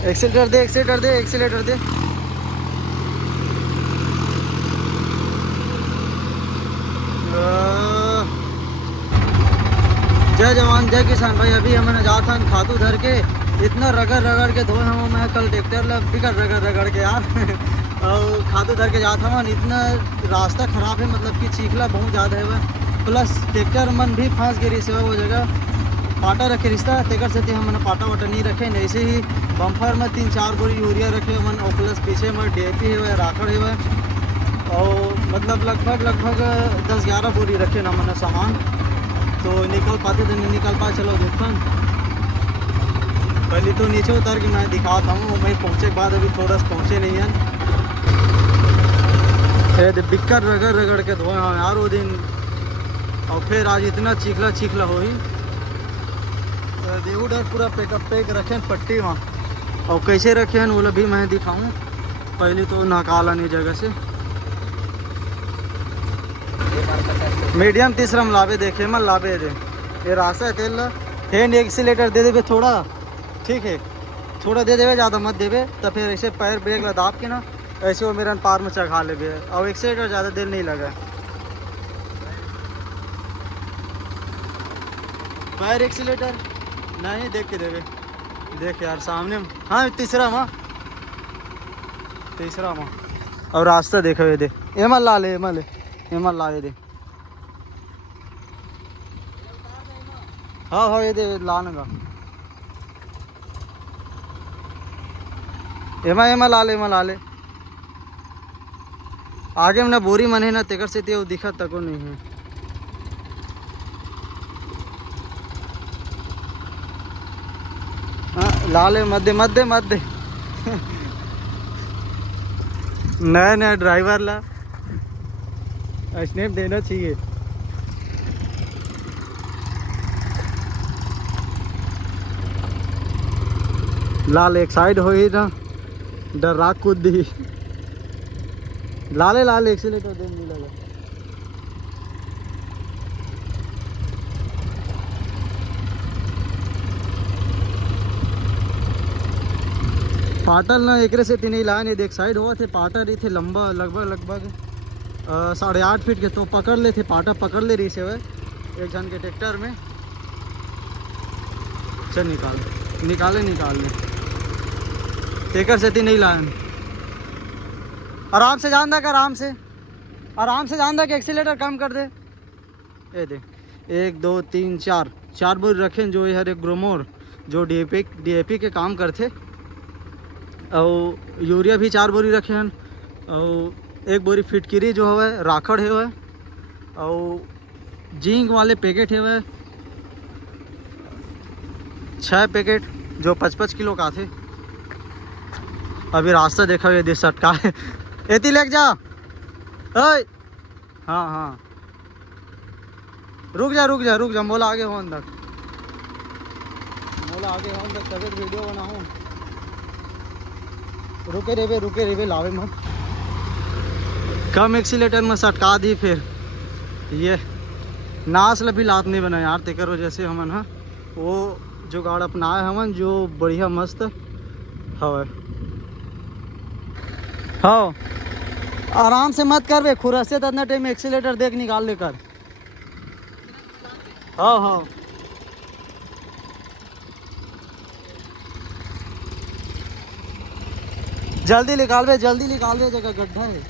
Accelerator दे, accelerator दे, accelerator दे। जय जवान जय किसान भाई। अभी हमने जा था खातू धर के, इतना रगड़ रगड़ के धोए हम। मैं कल ट्रैक्टर ला बिगड़ रगड़ रगड़ के यार और खातू धर के जाता हूँ। इतना रास्ता ख़राब है, मतलब कि चीखला बहुत ज़्यादा है वह, प्लस ट्रैक्टर मन भी फंस गई से वो जगह। पाटा रखे रिश्ता तेकर से हमने पाटा वाटा नहीं रखे, ऐसे ही बम्फर में 3-4 बोरी यूरिया रखे मन, और प्लस पीछे में DAP है वह, राखड़ है वह, और मतलब लगभग 10-11 बोरी रखे ना मैंने सामान। तो निकल पाते थे नहीं निकल पाए। चलो देखता हूँ, पहले तो नीचे उतर के मैं दिखाता हूँ। मैं पहुँचे के बाद अभी थोड़ा सा पहुँचे नहीं है। बिक्कर रगड़ रगड़ के धोए हाँ यार वो दिन, और फिर आज इतना चीखला हो ही उधर पूरा पैक रखे पट्टी वहाँ, और कैसे रखे हैं वो भी मैं दिखाऊँ। पहले तो निकाला जगह से मीडियम तीसरा में लावे, देखे मैं लावे दे ये रास्ता है तेल। हैंड एक्सीलेटर दे देवे थोड़ा, ठीक है, थोड़ा दे देवे, ज़्यादा मत देवे। तो फिर ऐसे पैर ब्रेक ला दाब के ना ऐसे वो मेरा पार में चढ़ा ले। और एक्सीलेटर ज़्यादा देर नहीं लगा। पैर एक्सीलेटर नहीं देख के देवे, देख यार सामने। हाँ तीसरा माँ और रास्ता देखो ये दे, एमल ला ले, एमल ला ये दे। हाँ ये दे लाने का, एमा ला ले। आगे में ना बोरी मन है ना तेकर से वो दिखत तक नहीं है। हाँ ला ले, मत दे नया ड्राइवर ला स्नैप देना चाहिए। लाल एक साइड हो ही ना, डर रात कूद दी। लाले एक्सीलेटर दे नहीं लगा। पाटल ना एक से तीन ही लाए नहीं, देख साइड हुआ थे पाटा रही थे लंबा, लगभग 8.5 फीट के। तो पकड़ ले थे, पाटा पकड़ ले रही से वह एक जन के ट्रैक्टर में। चल निकाले टेकर से नहीं लाए। आराम से जान दा, आराम से जान दा कि एक्सीलेटर कम कर दे। ये दे 1 2 3 4 बोरी रखे जो हर एक ग्रोमोर जो DAP के काम करते, और यूरिया भी 4 बोरी रखे हैं, और 1 बोरी फिटकिरी जो है राखड़ है वह, और जिंक वाले पैकेट है वह 6 पैकेट जो 55 किलो का थे। अभी रास्ता देखा ये दिस सटका है, एती लेके जा। ओए हाँ रुक जा मोला आगे हो अंदर, तबियत वीडियो बनाऊँ। रुके रेबे लावे मत। कम एक्सीलेटर में सटका दी, फिर ये नास भी लात नहीं बना यार तेकर वजह से हमन। हाँ वो जो गाड़ अपनाए हमन जो बढ़िया मस्त हवा। हाँ आराम से मत कर बे, खुरसे तो इतना टाइम एक्सीलेटर देख निकाल लेकर। हाँ जल्दी निकाल बे, जगह गड्ढा है।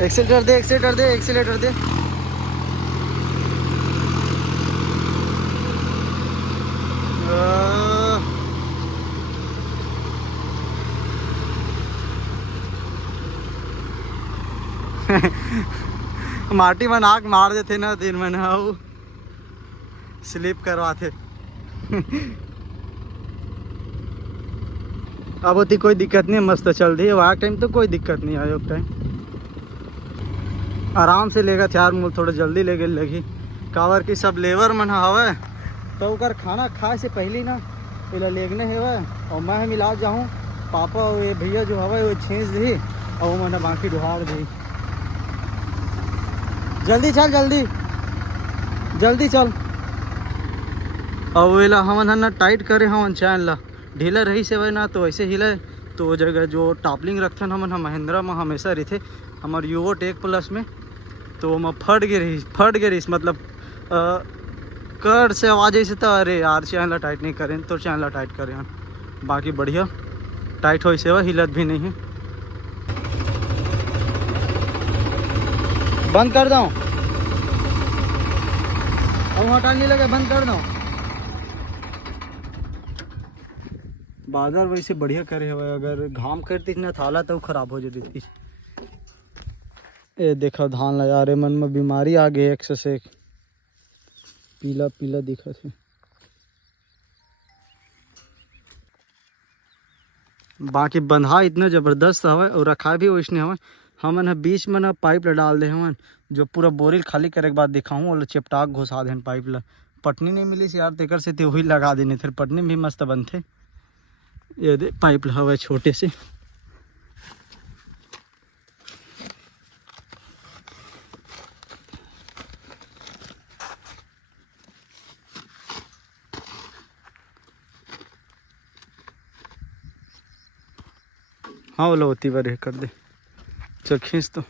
एक्सीलेटर दे। माटी में नाक मार देते ना दिन में ना, वो स्लिप करवाते। अब होती कोई दिक्कत नहीं, मस्त चल रही है वहाँ टाइम तो कोई दिक्कत नहीं आयो टाइम। आराम से लेगा यार, मुझे थोड़ा जल्दी ले गई लगी कावर की। सब लेबर मन हवे तो उकर खाना खाए से पहले ना पहले लेगने है वह, और मैं मिला जाऊँ पापा और ये भैया जो हवा वो छींच दी और वो मैंने बाकी ढुहार दी। जल्दी चल और वेला हमन ना टाइट करे हमन चैन ला ढीला रही से वही ना तो वैसे हिले तो वो जगह जो टापलिंग रखथन हमन महिंद्रा में हमेशा रहते हमार यूवो टेक प्लस में तो मैं फट गे रही मतलब कर से आवाज ऐसे तो अरे यार चैन ला टाइट नहीं करें तो चैन ला टाइट करें बाकी बढ़िया टाइट हो से हिलत भी नहीं है। बंद कर दो अब हटा नहीं लगे बंद कर दो। बादल वैसे बढ़िया करे हुए अगर घाम करती ना थाला तो खराब हो जाती। ये देखो धान लगा रहे मन में बीमारी आ गई एक से एक पीला पीला दिखा थे। बाकी बंधा इतना जबरदस्त हवा और रखा भी वैसने हवा हमन बीच में ना पाइप ला डाल दे हमन जो पूरा बोरिल खाली करे के बाद दिखाऊँ वो चिपटाक घुसा देन पाइप ला पटनी नहीं मिली यार तेकर से वही लगा देने थे पटनी भी मस्त बनते। ये दे पाइप ला हवा छोटे से हाँ बोला होती बार कर दे चल खींच तो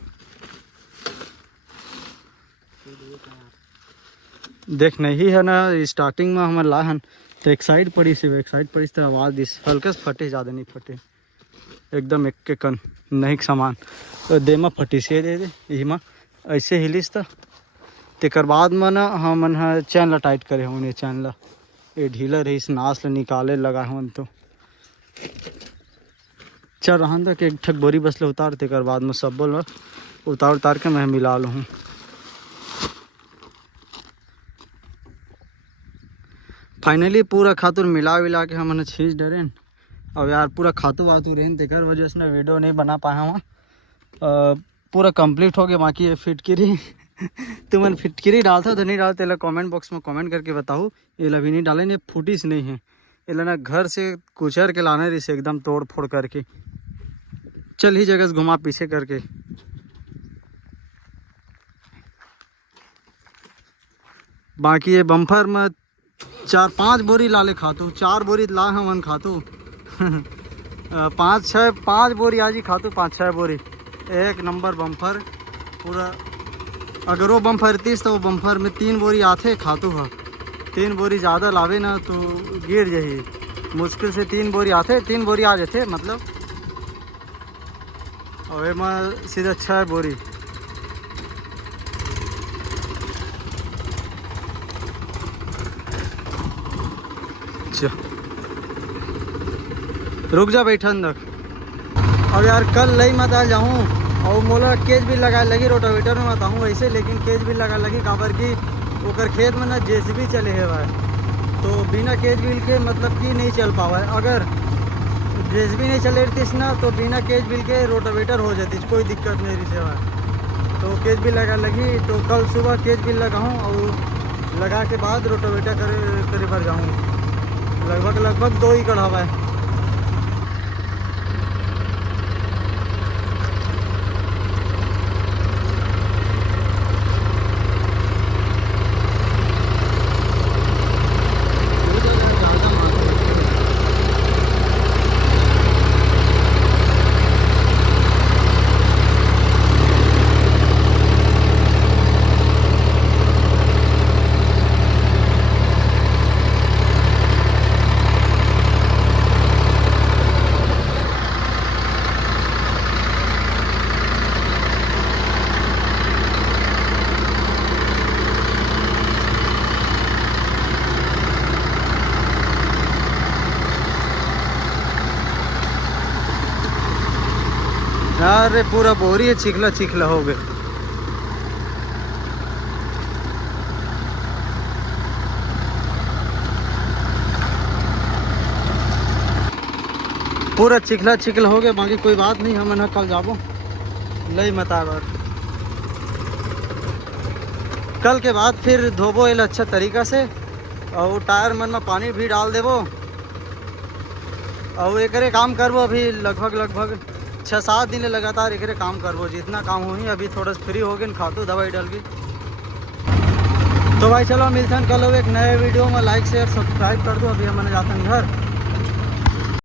देख नहीं है ना स्टार्टिंग में हमारे ला हन तो एक साइड पड़ी से तो आवाज़ दिस हल्का से फटे ज़्यादा नहीं फटे एकदम एक के कन नहीं सामान तो दे में फटी से दे यही में ऐसे हिलिस था तेकर बाद में ना हमन चैन ला टाइट करे हमन चैन ला ये ढीला रही नाश ला निकाले लगा हमन तो चल रहा था कि एक ठक बोरी बस ले उतार तेकर बाद में सब बोल उतार के मैं मिला लूँ। फाइनली पूरा खातूर मिला के हमने छींच डरें अब यार पूरा खातू वातू रहें तेकर वजह से वीडियो नहीं बना पाया हूँ पूरा कंप्लीट हो गया। बाकी ये फिटकिरी तुमन फिटकिरी डालता तो नहीं डालते ला कमेंट बॉक्स में कमेंट करके बताओ। ये ला भी नहीं डाले फूटिस नहीं है ये ना घर से कुचर के लाने रही से एकदम तोड़ फोड़ करके चल ही जगह से घुमा पीछे करके। बाकी ये बम्फर में 4-5 बोरी लाले खातू 4 बोरी ला हमन खातू 5 बोरी आज ही खातू 5-6 बोरी एक नंबर बम्फर पूरा। अगर वो बम्फर तीस तो वो बम्फर में 3 बोरी आते खातू है 3 बोरी ज़्यादा लावे ना तो गिर जाही मुश्किल से 3 बोरी आते 3 बोरी आ जाते मतलब और में सीधा 6 बोरी। रुक जा बैठन तक अब यार कल लई मत आ जाऊँ और मोला केज भी लगा लगी रोटावेटर में मत आऊँ वैसे लेकिन केज भी लगा लगी काबर की ओकर खेत में ना जेसीबी चले है भाई तो बिना केज बिल के मतलब कि नहीं चल पावा है। अगर जेसीबी नहीं चले रही ना तो बिना केज बिल के रोटावेटर हो जाती कोई दिक्कत नहीं रही से भाई तो केज बिल लगा लगी तो कल सुबह केज बिल लगाऊँ और लगा के बाद रोटावेटर करे भर जाऊँ लगभग 2 एकड़ हवा है। अरे पूरा बोरी है चिखला हो गए। पूरा चिखला हो गया बाकी कोई बात नहीं हम कल जाबो लई मता कल के बाद फिर धोबो एल अच्छा तरीका से और टायर मन में पानी भी डाल देबो और एकरे काम करबो। अभी लगभग 6-7 दिन लगातार एकरे काम करबो जितना काम होही। अभी थोड़ा फ्री हो गए खातू दवाई डाल के तो भाई चलो मिलते हैं कल एक नए वीडियो में। लाइक शेयर सब्सक्राइब कर दो। अभी हमने जाते हैं घर।